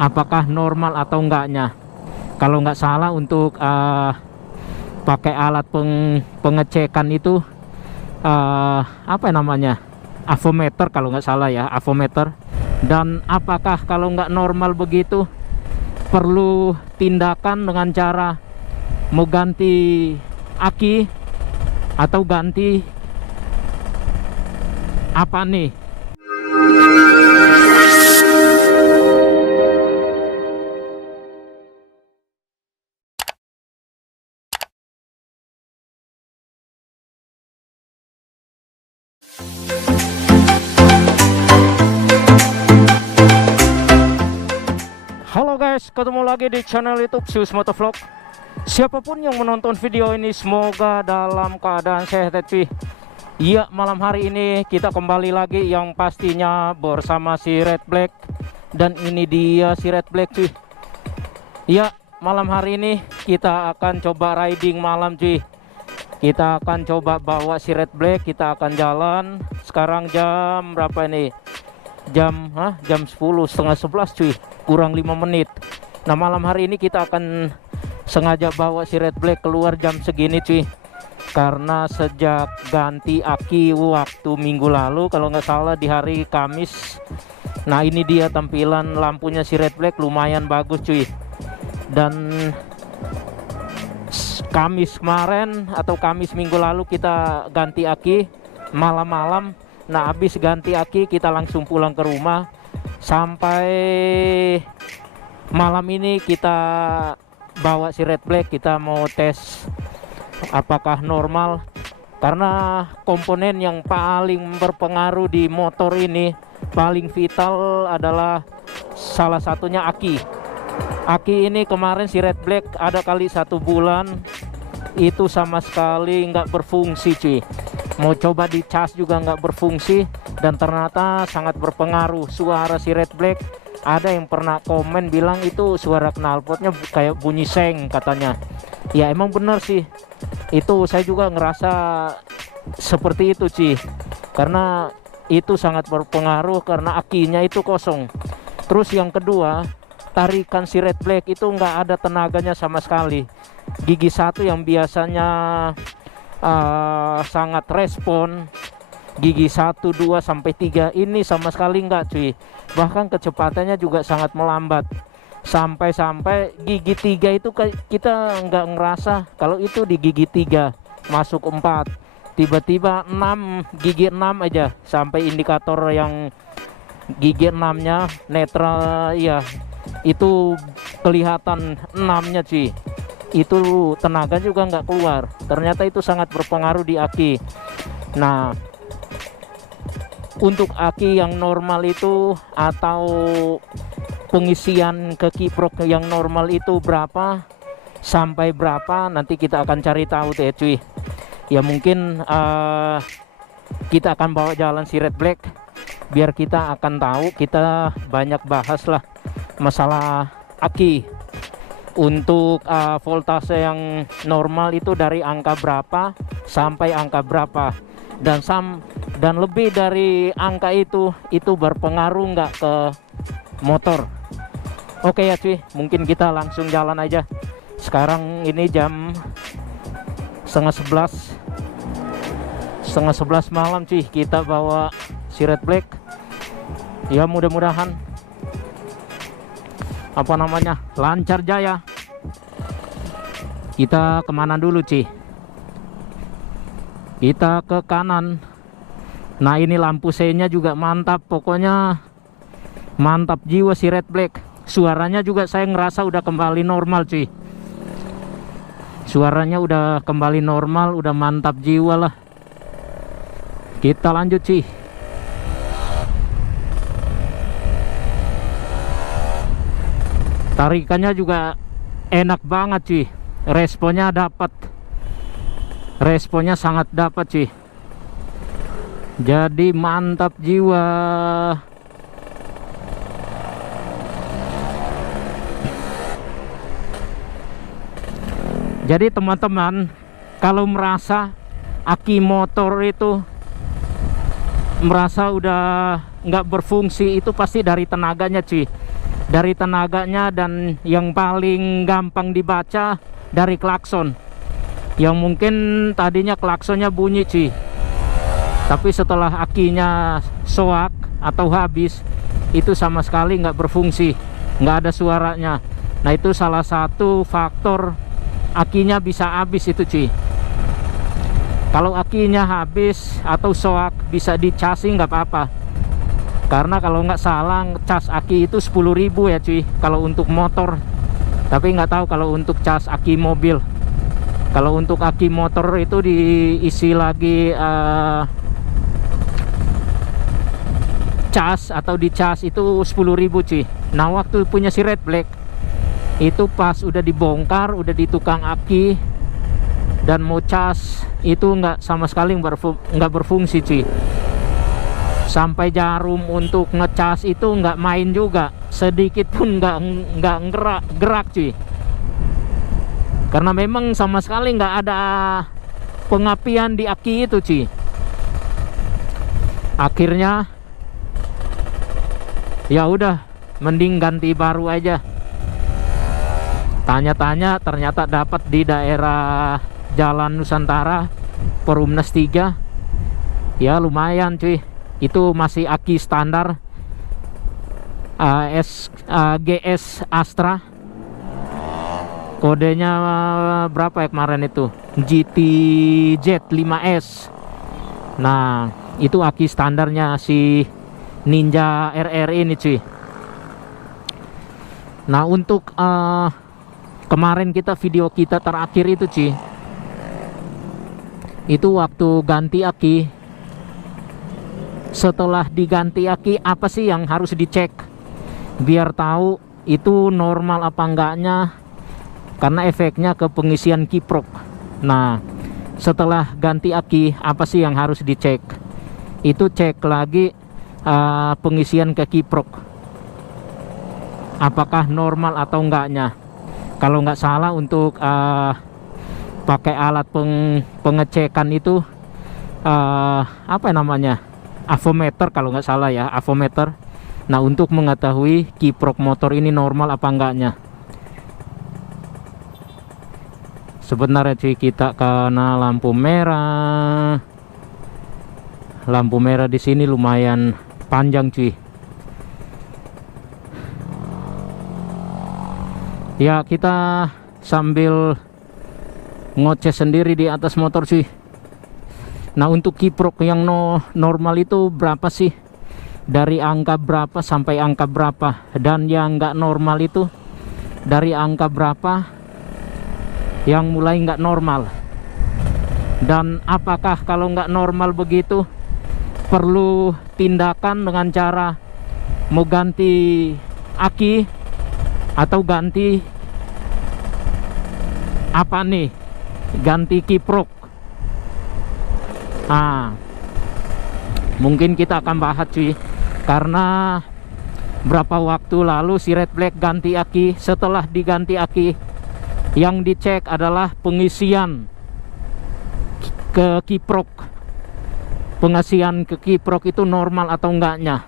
apakah normal atau enggaknya. Kalau nggak salah untuk pakai alat pengecekan itu apa namanya, avometer kalau nggak salah ya, avometer. Dan apakah kalau nggak normal begitu perlu tindakan dengan cara mau ganti aki atau ganti apa nih. Halo guys, ketemu lagi di channel YouTube Zeus Motovlog. Siapapun yang menonton video ini semoga dalam keadaan sehat cuy. Iya, malam hari ini kita kembali lagi yang pastinya bersama si Red Black. Dan ini dia si Red Black cuy. Iya, malam hari ini kita akan coba riding malam cuy. Kita akan coba bawa si Red Black, kita akan jalan. Sekarang jam berapa ini? Jam 10, setengah 11 cuy, kurang 5 menit. Nah malam hari ini kita akan sengaja bawa si Red Black keluar jam segini cuy, karena sejak ganti aki waktu minggu lalu kalau nggak salah di hari Kamis. Nah ini dia tampilan lampunya si Red Black, lumayan bagus cuy. Dan Kamis kemarin atau Kamis minggu lalu kita ganti aki malam-malam. Nah habis ganti aki kita langsung pulang ke rumah. Sampai malam ini kita bawa si Red Black, kita mau tes apakah normal. Karena komponen yang paling berpengaruh di motor ini, paling vital adalah salah satunya aki. Aki ini kemarin si Red Black ada kali 1 bulan itu sama sekali nggak berfungsi cuy. Mau coba dicas juga nggak berfungsi, dan ternyata sangat berpengaruh suara si Red Black. Ada yang pernah komen bilang itu suara knalpotnya kayak bunyi seng katanya. Ya emang bener sih, itu saya juga ngerasa seperti itu sih, karena itu sangat berpengaruh karena akinya itu kosong. Terus yang kedua, tarikan si Red Black itu nggak ada tenaganya sama sekali. Gigi 1 yang biasanya sangat respon, gigi 1, 2 sampai 3 ini sama sekali enggak cuy. Bahkan kecepatannya juga sangat melambat. Sampai gigi 3 itu kita enggak ngerasa kalau itu di gigi 3 masuk 4. Tiba-tiba 6, gigi 6 aja sampai indikator yang gigi 6-nya netral ya. Itu kelihatan 6-nya cuy. Itu tenaga juga nggak keluar. Ternyata itu sangat berpengaruh di aki. Nah untuk aki yang normal itu atau pengisian ke kiprok yang normal itu berapa sampai berapa, nanti kita akan cari tahu deh cuy. Ya mungkin kita akan bawa jalan si Red Black biar kita akan tahu. Kita banyak bahas lah masalah aki. Untuk voltase yang normal itu dari angka berapa sampai angka berapa, dan lebih dari angka itu berpengaruh nggak ke motor. Oke ya cuy, mungkin kita langsung jalan aja. Sekarang ini jam setengah 11 malam cuy, kita bawa si Red Black. Ya mudah-mudahan apa namanya lancar jaya. Kita kemana dulu Ci? Kita ke kanan. Nah ini lampu C-nya juga mantap, pokoknya mantap jiwa si Red Black. Suaranya juga saya ngerasa udah kembali normal cuy. Suaranya udah kembali normal, udah mantap jiwa lah. Kita lanjut Ci. Tarikannya juga enak banget cuy. Responnya dapat. Responnya sangat dapat cuy. Jadi mantap jiwa. Jadi teman-teman, kalau merasa aki motor itu merasa udah nggak berfungsi, itu pasti dari tenaganya cuy. dari tenaganya, dan yang paling gampang dibaca dari klakson, yang mungkin tadinya klaksonnya bunyi cuy, tapi setelah akinya soak atau habis itu sama sekali nggak berfungsi, nggak ada suaranya. Nah itu salah satu faktor akinya bisa habis itu cuy. Kalau akinya habis atau soak bisa dicas nggak apa-apa, karena kalau nggak salah cas aki itu 10.000 ya cuy kalau untuk motor. Tapi nggak tahu kalau untuk cas aki mobil. Kalau untuk aki motor itu diisi lagi cas atau dicas itu 10.000 cuy. Nah waktu punya si Red Black itu pas udah dibongkar, udah di tukang aki dan mau cas itu nggak sama sekali nggak berfungsi cuy. Sampai jarum untuk ngecas itu nggak main juga, sedikit pun nggak gerak cuy, karena memang sama sekali nggak ada pengapian di aki itu cuy. Akhirnya ya udah mending ganti baru aja. Tanya-tanya ternyata dapat di daerah Jalan Nusantara Perumnas 3. Ya lumayan cuy, itu masih aki standar GS Astra. Kodenya berapa ya kemarin itu, GTZ 5S. Nah itu aki standarnya si Ninja RR ini cuy. Nah untuk kemarin video kita terakhir itu cuy, itu waktu ganti aki. Setelah diganti aki, apa sih yang harus dicek biar tahu itu normal apa enggaknya, karena efeknya ke pengisian kiprok. Nah setelah ganti aki, apa sih yang harus dicek? Itu cek lagi pengisian ke kiprok, apakah normal atau enggaknya. Kalau nggak salah untuk pakai alat pengecekan itu apa namanya, avometer kalau nggak salah ya, avometer. Nah untuk mengetahui kiprok motor ini normal apa enggaknya. Sebenarnya cuy, kita kena lampu merah. Lampu merah di sini lumayan panjang cuy. Ya kita sambil ngoceh sendiri di atas motor cuy. Nah untuk kiprok yang normal itu berapa sih, dari angka berapa sampai angka berapa, dan yang nggak normal itu dari angka berapa yang mulai nggak normal. Dan apakah kalau nggak normal begitu perlu tindakan dengan cara mau ganti aki atau ganti apa nih, ganti kiprok. Nah mungkin kita akan bahas cuy, karena berapa waktu lalu si Red Black ganti aki. Setelah diganti aki, yang dicek adalah pengisian ke kiprok. Pengisian ke kiprok itu normal atau enggaknya.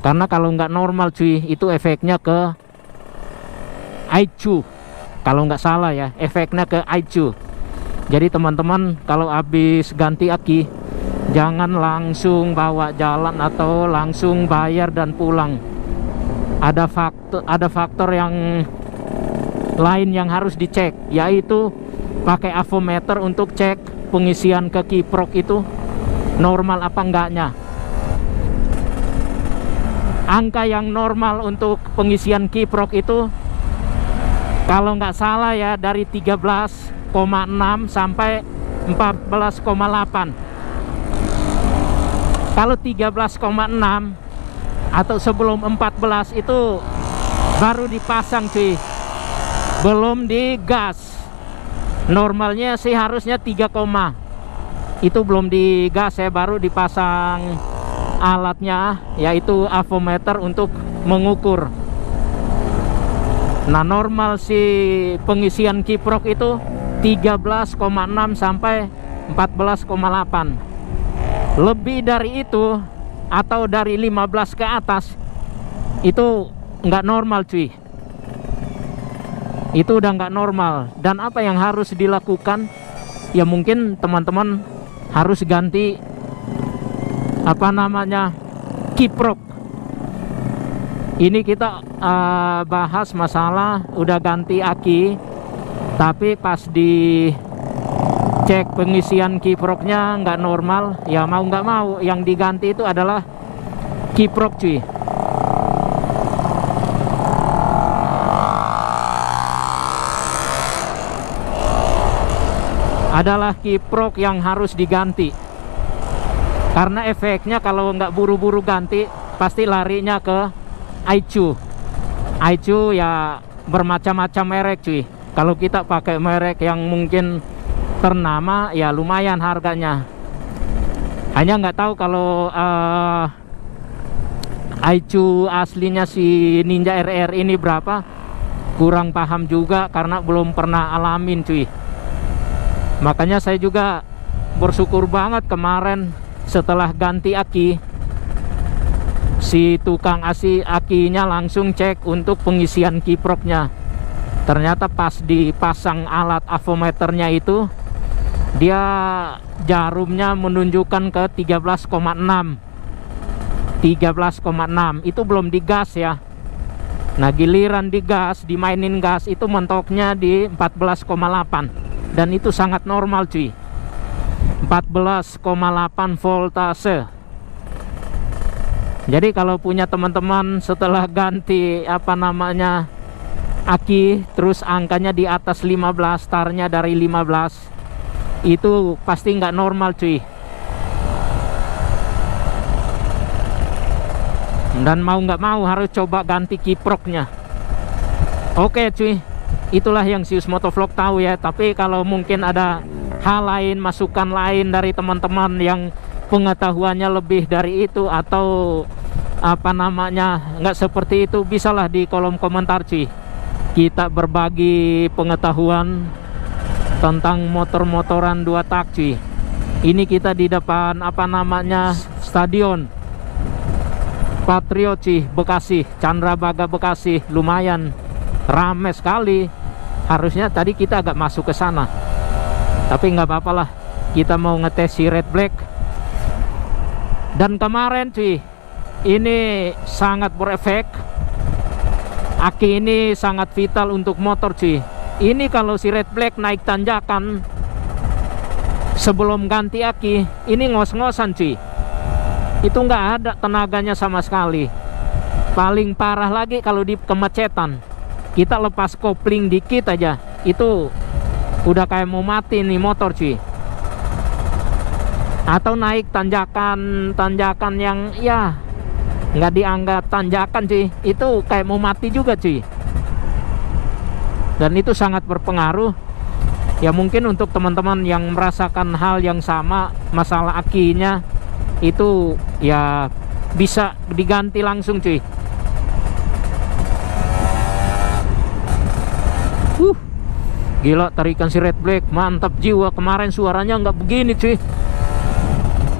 Karena kalau enggak normal cuy, itu efeknya ke ICU. Kalau nggak salah ya, efeknya ke ICU. Jadi teman-teman kalau habis ganti aki, jangan langsung bawa jalan atau langsung bayar dan pulang. Ada faktor yang lain yang harus dicek, yaitu pakai avometer untuk cek pengisian ke kiprok itu normal apa enggaknya. Angka yang normal untuk pengisian kiprok itu kalau nggak salah ya dari 13,6 sampai 14,8. Kalau 13,6 atau sebelum 14 itu baru dipasang cuy, belum digas. Normalnya sih harusnya 3, itu belum digas ya, baru dipasang alatnya yaitu avometer untuk mengukur. Nah normal si pengisian kiprok itu 13,6 sampai 14,8. Lebih dari itu atau dari 15 ke atas itu nggak normal cuy. Itu udah nggak normal. Dan apa yang harus dilakukan? Ya mungkin teman-teman harus ganti apa namanya, kiprok. Ini kita bahas masalah udah ganti aki, tapi pas di cek pengisian kiproknya nggak normal. Ya mau nggak mau yang diganti itu adalah kiprok cuy. Adalah kiprok yang harus diganti, karena efeknya kalau nggak buru-buru ganti pasti larinya ke Aichu. Aichu ya bermacam-macam merek cuy. Kalau kita pakai merek yang mungkin ternama ya lumayan harganya. Hanya nggak tahu kalau Aichu aslinya si Ninja RR ini berapa, kurang paham juga karena belum pernah alamin cuy. Makanya saya juga bersyukur banget kemarin setelah ganti aki, si tukang akinya langsung cek untuk pengisian kiproknya. Ternyata pas dipasang alat avometernya itu, dia jarumnya menunjukkan ke 13,6. 13,6 itu belum digas ya. Nah giliran digas, dimainin gas itu mentoknya di 14,8. Dan itu sangat normal cuy. 14,8 voltase. Jadi kalau punya teman-teman setelah ganti apa namanya aki, terus angkanya di atas 15, startnya dari 15, itu pasti nggak normal cuy. Dan mau nggak mau harus coba ganti kiproknya. Oke cuy, itulah yang Sius Motovlog tahu ya. Tapi kalau mungkin ada hal lain, masukan lain dari teman-teman yang pengetahuannya lebih dari itu, atau apa namanya nggak seperti itu, bisalah di kolom komentar cuy. Kita berbagi pengetahuan tentang motor-motoran 2 tak cuy. Ini kita di depan apa namanya stadion Patriot cuy, Bekasi, Candrabaga Bekasi. Lumayan rame sekali. Harusnya tadi kita agak masuk ke sana, tapi nggak apa-apa lah. Kita mau ngetes si Red Black. Dan kemarin cuy, ini sangat berefek. Aki ini sangat vital untuk motor cuy. Ini kalau si Red Black naik tanjakan sebelum ganti aki, ini ngos-ngosan cuy. Itu nggak ada tenaganya sama sekali. Paling parah lagi kalau di kemacetan, kita lepas kopling dikit aja, itu udah kayak mau mati nih motor cuy. Atau naik tanjakan yang ya nggak dianggap tanjakan cuy, itu kayak mau mati juga cuy. Dan itu sangat berpengaruh. Ya mungkin untuk teman-teman yang merasakan hal yang sama, masalah akinya itu ya bisa diganti langsung cuy. Gila, tarikan si Red Black mantap jiwa. Kemarin suaranya nggak begini cuy.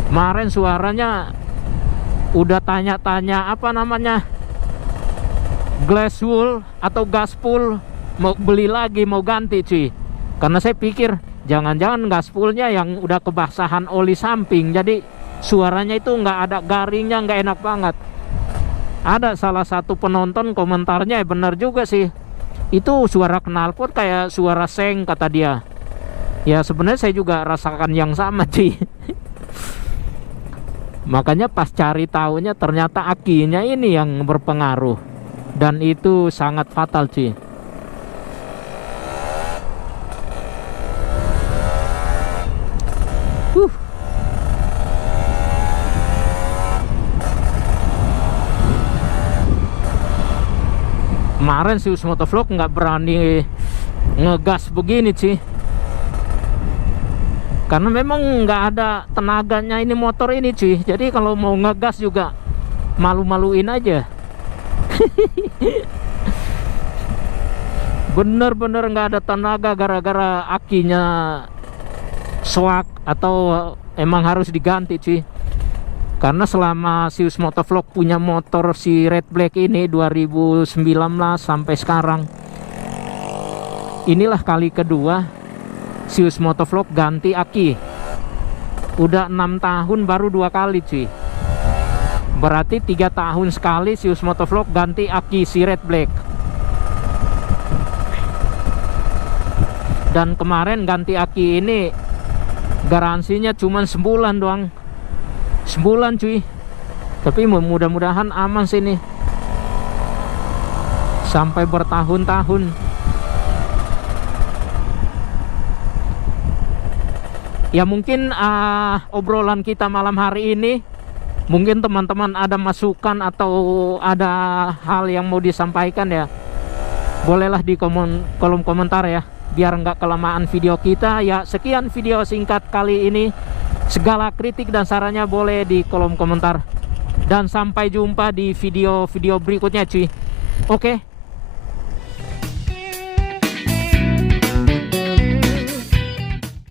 Kemarin suaranya udah tanya-tanya apa namanya, glass wool atau gaspul, mau beli lagi, mau ganti cuy. Karena saya pikir jangan-jangan gaspulnya yang udah kebasahan oli samping, jadi suaranya itu nggak ada garingnya, nggak enak banget. Ada salah satu penonton komentarnya benar juga sih, itu suara knalpot kayak suara seng kata dia. Ya sebenarnya saya juga rasakan yang sama cuy. Makanya pas cari tahunya ternyata akinya ini yang berpengaruh, dan itu sangat fatal cuy. Kemarin Sius Motovlog nggak berani ngegas begini sih, karena memang nggak ada tenaganya ini motor ini cuy. Jadi kalau mau ngegas juga malu-maluin aja. Bener-bener nggak ada tenaga gara-gara akinya swak atau emang harus diganti cuy. Karena selama Sius Motovlog punya motor si Red Black ini 2019 sampai sekarang, inilah kali kedua Sius Motovlog ganti aki. Udah 6 tahun baru 2 kali cuy. Berarti 3 tahun sekali Sius Motovlog ganti aki si Red Black. Dan kemarin ganti aki ini garansinya cuma sebulan doang. Sebulan cuy. Tapi mudah-mudahan aman sih nih sampai bertahun-tahun. Ya mungkin obrolan kita malam hari ini, mungkin teman-teman ada masukan atau ada hal yang mau disampaikan ya, bolehlah di kolom komentar ya, biar nggak kelamaan video kita ya. Sekian video singkat kali ini. Segala kritik dan sarannya boleh di kolom komentar. Dan sampai jumpa di video-video berikutnya cuy. Oke.